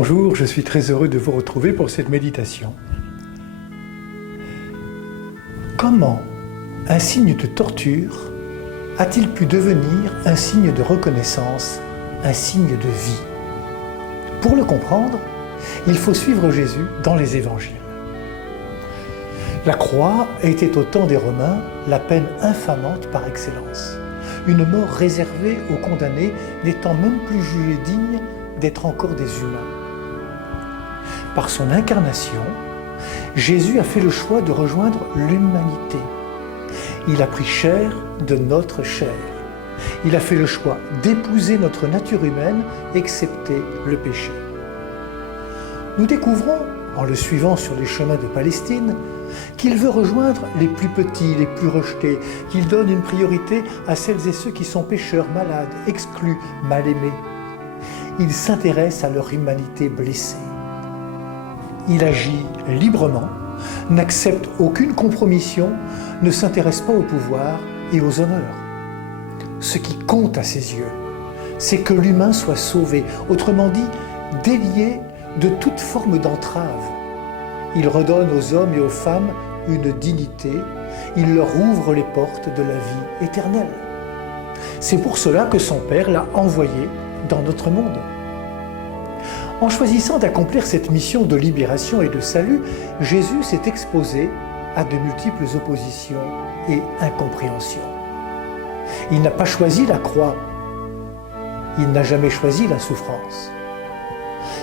Bonjour, je suis très heureux de vous retrouver pour cette méditation. Comment un signe de torture a-t-il pu devenir un signe de reconnaissance, un signe de vie? Pour le comprendre, il faut suivre Jésus dans les évangiles. La croix était au temps des Romains la peine infamante par excellence, une mort réservée aux condamnés n'étant même plus jugés dignes d'être encore des humains. Par son incarnation, Jésus a fait le choix de rejoindre l'humanité. Il a pris chair de notre chair. Il a fait le choix d'épouser notre nature humaine, excepté le péché. Nous découvrons, en le suivant sur les chemins de Palestine, qu'il veut rejoindre les plus petits, les plus rejetés, qu'il donne une priorité à celles et ceux qui sont pécheurs, malades, exclus, mal aimés. Il s'intéresse à leur humanité blessée. Il agit librement, n'accepte aucune compromission, ne s'intéresse pas au pouvoir et aux honneurs. Ce qui compte à ses yeux, c'est que l'humain soit sauvé, autrement dit, délié de toute forme d'entrave. Il redonne aux hommes et aux femmes une dignité, il leur ouvre les portes de la vie éternelle. C'est pour cela que son Père l'a envoyé dans notre monde. En choisissant d'accomplir cette mission de libération et de salut, Jésus s'est exposé à de multiples oppositions et incompréhensions. Il n'a pas choisi la croix, il n'a jamais choisi la souffrance.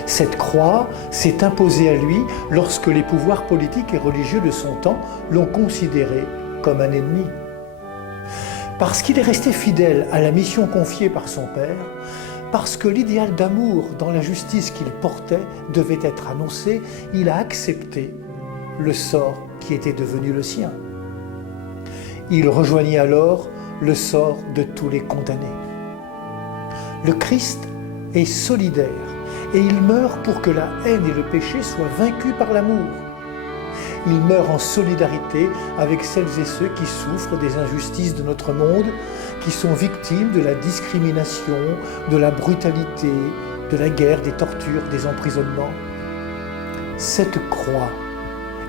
Cette croix s'est imposée à lui lorsque les pouvoirs politiques et religieux de son temps l'ont considéré comme un ennemi. Parce qu'il est resté fidèle à la mission confiée par son Père, parce que l'idéal d'amour dans la justice qu'il portait devait être annoncé, il a accepté le sort qui était devenu le sien. Il rejoignit alors le sort de tous les condamnés. Le Christ est solidaire et il meurt pour que la haine et le péché soient vaincus par l'amour. Il meurt en solidarité avec celles et ceux qui souffrent des injustices de notre monde, qui sont victimes de la discrimination, de la brutalité, de la guerre, des tortures, des emprisonnements. Cette croix,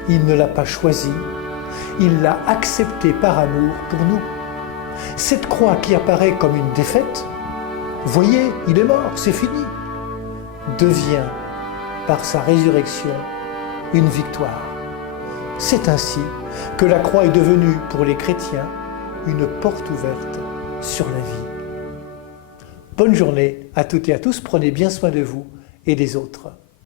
il ne l'a pas choisie, il l'a acceptée par amour pour nous. Cette croix qui apparaît comme une défaite, voyez, il est mort, c'est fini, devient, par sa résurrection, une victoire. C'est ainsi que la croix est devenue, pour les chrétiens, une porte ouverte sur la vie. Bonne journée à toutes et à tous, prenez bien soin de vous et des autres.